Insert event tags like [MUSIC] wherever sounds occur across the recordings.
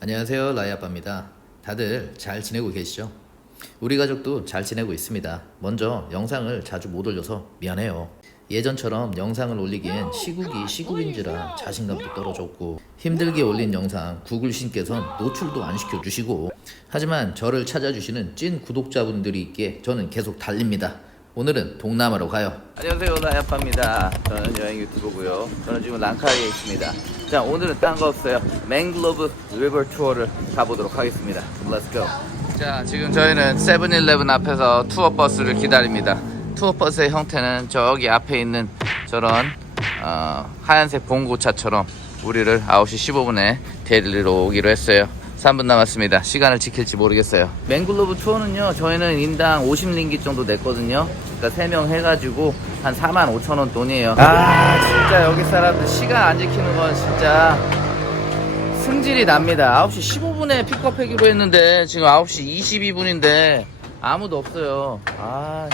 안녕하세요 라이 아빠입니다. 다들 잘 지내고 계시죠? 우리 가족도 잘 지내고 있습니다. 먼저 영상을 자주 못 올려서 미안해요. 예전처럼 영상을 올리기엔 시국이 시국인지라 자신감도 떨어졌고 힘들게 올린 영상 구글 신께선 노출도 안 시켜주시고 하지만 저를 찾아주시는 찐 구독자분들이 있기에 저는 계속 달립니다. 오늘은 동남아로 가요. 안녕하세요 라이아빠입니다. 저는 여행 유튜브고요. 저는 지금 랑카이에 있습니다. 자 오늘은 딴 거 없어요. 맹글로브 리버 투어를 가보도록 하겠습니다. Let's go. 자 지금 저희는 세븐일레븐 앞에서 투어 버스를 기다립니다. 투어 버스의 형태는 저기 앞에 있는 저런 어, 하얀색 봉고차처럼 우리를 9시 15분에 데리러 오기로 했어요. 3분 남았습니다. 시간을 지킬지 모르겠어요. 맹글로브 투어는요, 저희는 인당 50링기 정도 냈거든요. 그러니까 3명 해가지고 한 4만 5천 원 돈이에요. 아, 진짜 여기 사람들 시간 안 지키는 건 진짜 승질이 납니다. 9시 15분에 픽업하기로 했는데 지금 9시 22분인데 아무도 없어요. 아,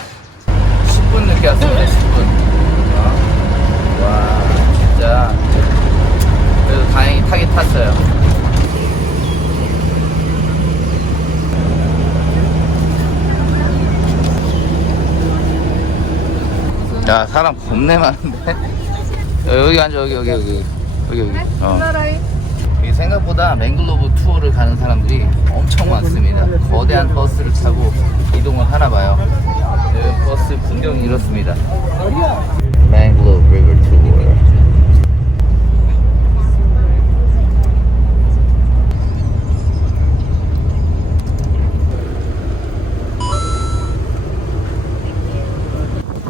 10분 늦게 왔습니다. 10분. 와, 진짜. 그래도 다행히 타긴 탔어요. 야, 사람 겁내 많은데? [LAUGHS] 어, 여기 앉아, 여기, 여기, 여기. 여기, 여기. 어. 이 생각보다 맹글로브 투어를 가는 사람들이 엄청 많습니다. 거대한 버스를 타고 이동을 하나 봐요. 여기 버스 풍경이 이렇습니다. 맹글로브 리버 투어.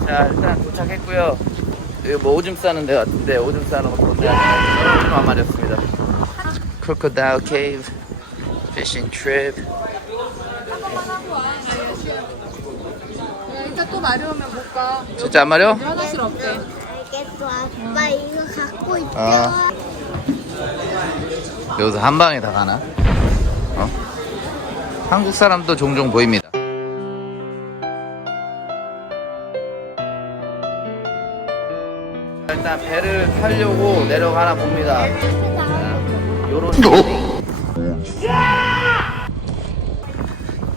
자 일단 도착했고요. 여기 뭐 오줌 싸는 데 같은데 오줌 싸는 것도 오줌 안 마렸습니다. Crocodile Cave Fishing Trip. 이따 또 마려우면 못 가. 진짜 안 마려? 화장실 없대. 알겠어 아빠 이거 갖고 있어 아. 여기서 한 방에 다 가나? 어? 한국 사람도 종종 보입니다. 일단 배를 타려고 내려가나 봅니다. 요런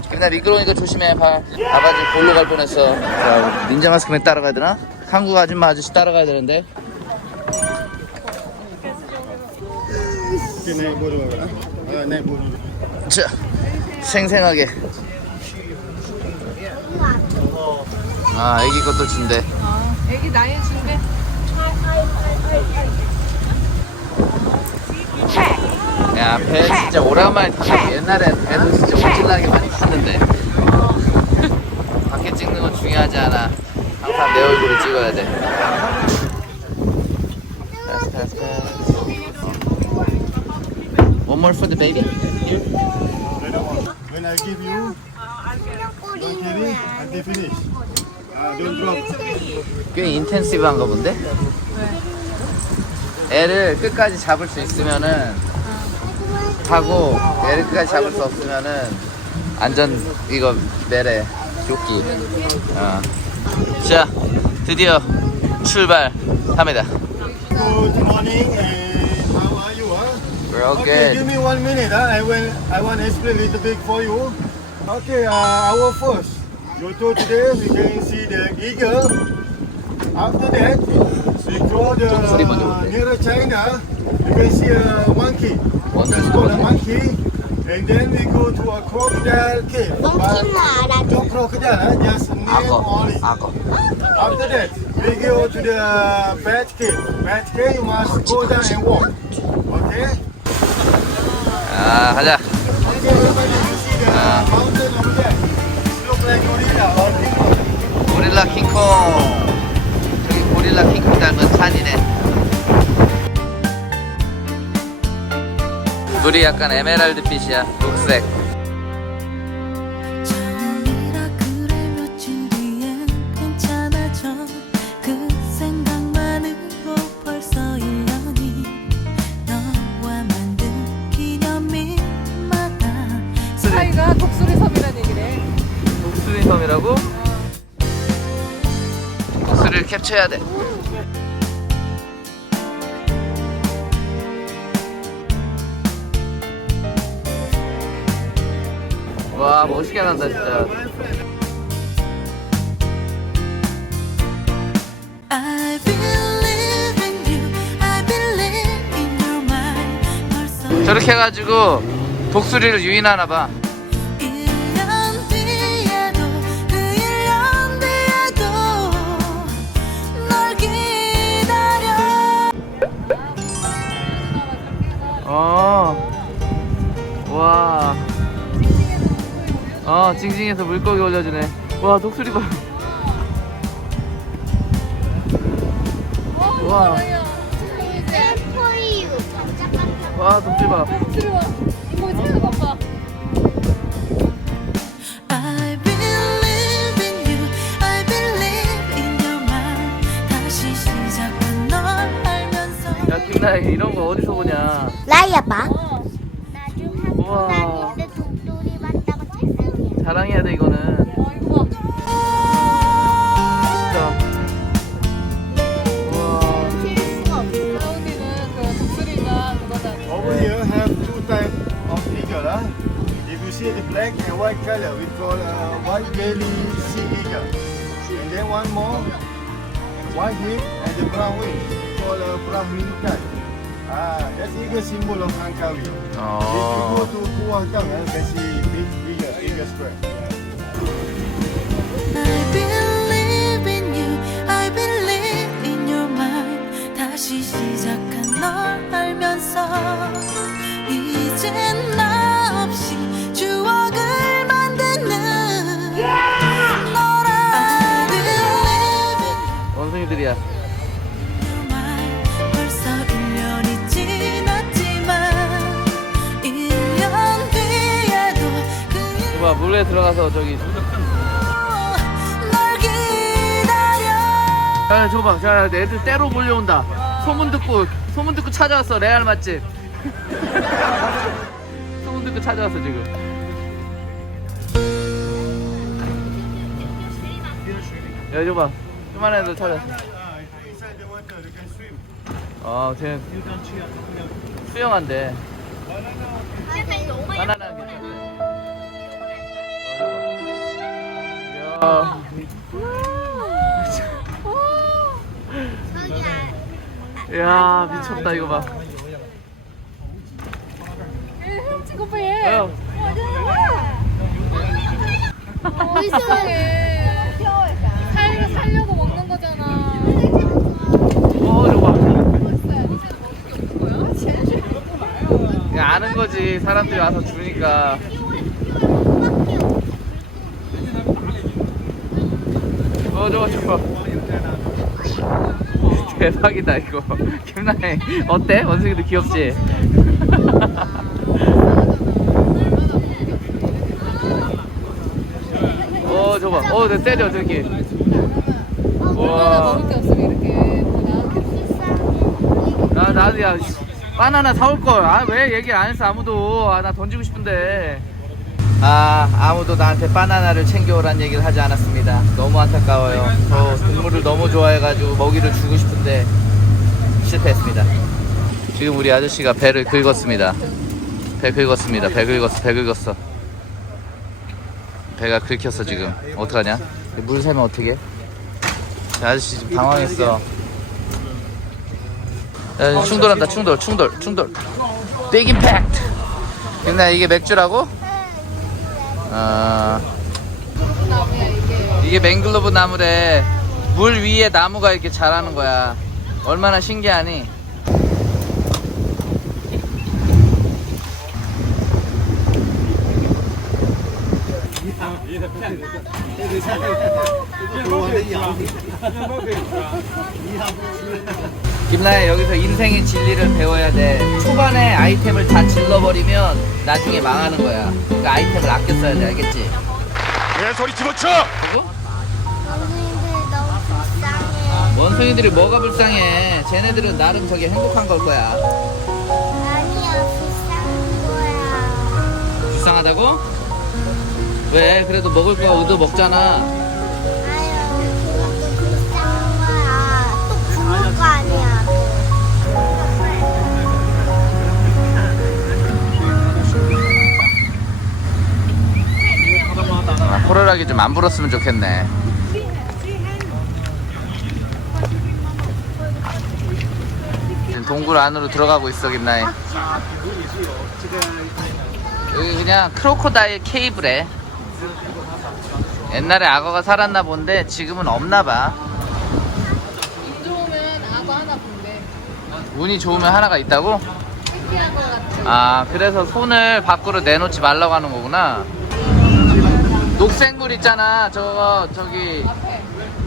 맨날 미끄러우니까 조심해. 발 아버지 골로 갈 뻔했어. 자 닌자 마스크맨 따라가야 되나? 한국 아줌마 아저씨 따라가야 되는데. 자 생생하게. 아 애기 것도 준대. 어, 애기 나이 준대. 야, 배 진짜 오랜만에 타네. 옛날엔 배도 진짜 오질나게 많이 탔는데. 밖에 찍는 건 중요하지 않아. 항상 내 얼굴을 찍어야 돼. Pass, pass, pass. One more for the baby. When I give you, don't carry until finish. Uh, don't drop. 꽤 인텐시브한가 본데? 애를 끝까지 잡을 수 있으면은 하고 애를 끝까지 잡을 수 없으면은 안전 이거 내래 조끼 어. 자 드디어 출발합니다 Good morning and how are you? Huh? We're all Okay, good give me one minute. Huh? I will. I want to explain a little bit for you. Okay, uh, our first. Go to today. We can see the eagle. After that, we go the nearer China. You can see a monkey. Let's go the monkey. And then we go to a crocodile cave. But no crocodile, just 악어 only. After that, we go to the bat cave. Bat cave, you must go down and walk. Okay? 아 가자 Okay, everybody, you see the mountain over there. Look like gorilla or king. 고릴라 킹콩 고릴라 킹콩 닮은 산이네. 물이 약간 에메랄드 빛이야. 녹색 캡처해야 돼 와 멋있게 난다 진짜. I believe in you I believe in your mind 벌써 저렇게 해가지고 독수리를 유인하나 봐. 어, 징징해서 물고기 올려주네. 와, 독수리 봐. 와, 와, 독수리 봐. I believe in you I believe in your mind 다시 시작한 널 알면서 야, 김나야, 이런 거 어디서 보냐? 라이야 봐 see the black and white color, we call uh, white belly sea eagle. And then one more, white head and the brown wing, called uh, brahminikai. Ah, that's eagle symbol of Langkawi. If you go to Kuahgang, uh, you can see big eagle, eagle square. 물에 들어가서 저기. 야, 봐. 자, 애들 때로 몰려온다. 소문 듣고, 소문 듣고 찾아왔어. 레알 맛집. [LAUGHS] 소문 듣고 찾아왔어, 지금. 야, 봐. 조만한 애들 찾아왔어. Inside the water, you can swim. 아, 쟤 수영한대. 바나나 아, 야 미쳤다 이거 봐. 거지 사람들이 와서 주니까. 어 저거 저거. [LAUGHS] 대박이다 이거. [LAUGHS] 김나혜 어때? 원숭이도 귀엽지? [LAUGHS] 어 저거 봐. 어, 내 때려 저기. 와. 나나 나도 야 바나나 사올 걸. 아왜 얘기를 안 했어 아무도. 아 나 던지고 싶은데. 아 아무도 나한테 바나나를 챙겨오란 얘기를 하지 않았습니다. 너무 안타까워요. 저 동물을 너무 좋아해가지고 먹이를 주고 싶은데 실패했습니다. 지금 우리 아저씨가 배를 긁었습니다. 배 긁었습니다. 배 긁었어. 배 긁었어. 배가 긁혔어 지금. 어떡하냐? 물 어떡해? 저 아저씨 지금 당황했어. 야, 충돌한다 충돌 충돌 충돌 빅 임팩트 근데 이게 맥주라고? 아. 이게 맹글로브 나무래 물 위에 나무가 이렇게 자라는 거야. 얼마나 신기하니 김나야 여기서 인생의 진리를 배워야 돼. 초반에 아이템을 다 질러버리면 나중에 망하는 거야. 그 아이템을 아껴 써야 돼. 알겠지? 소리 집어쳐! 그리고? 원숭이들이 너무 불쌍해. 원숭이들이 뭐가 불쌍해? 쟤네들은 나름 저게 행복한 걸 거야. 아니야 불쌍한 거야. 불쌍하다고? 왜? 그래도 먹을 거 얻어 먹잖아 동그랗게 좀 안 불었으면 좋겠네. 지금 동굴 안으로 들어가고 있어 김나희. 여기 그냥 크로코다일 케이블에 옛날에 악어가 살았나 본데 지금은 없나 봐. 운 좋으면 악어 하나 본대. 운이 좋으면 하나가 있다고? 같아. 아 그래서 손을 밖으로 내놓지 말라고 하는 거구나 녹색물 있잖아 저거 저기.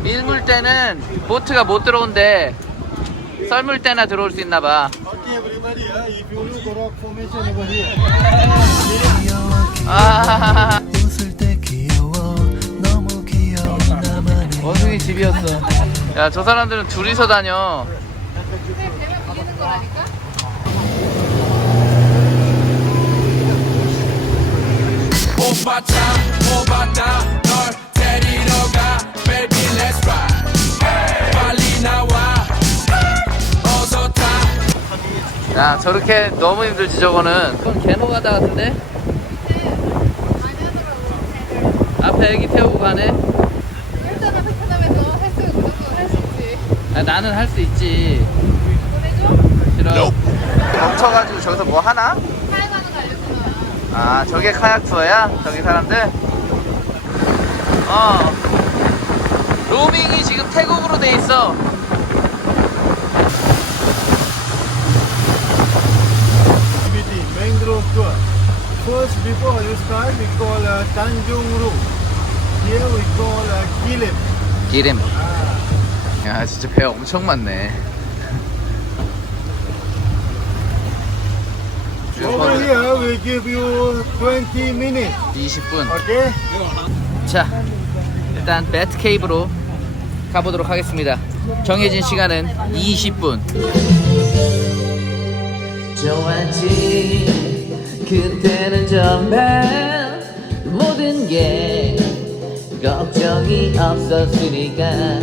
밀물 때는 보트가 못 들어온대 썰물 때나 들어올 수 있나 봐. 아, 원숭이 집이었어 야 저 사람들은 둘이서 다녀 근데 되면 이기는 거라니까? 오바타 오바타 널 데리러 가 baby let's ride 빨리 나와 어서 타 야 저렇게 너무 힘들지 저거는 그건 개노 가다 같은데? 많이 하더라고. 앞에 애기 태우고 가네 일단은 베트남에서 그 정도는 할수 있지. 야, 나는 할 수 있지 보내줘? 싫어 겹쳐가지고 저기서 뭐 하나? 가는 거 알려주나. 아 저게 카약 투어야? 저기 사람들? 어 로밍이 지금 태국으로 돼 있어 activity, mangrove tour. First, before you start, we call uh, Tanjung Ru. Here we call uh, Kilim. 기름 야 진짜 배 엄청 많네 Over here, we give you 20 minutes. 20분 Okay? 자 일단 배트 케이브로 가보도록 하겠습니다. 정해진 시간은 20분. 좋았지. 그때는 정말 모든 게 걱정이 없었으니까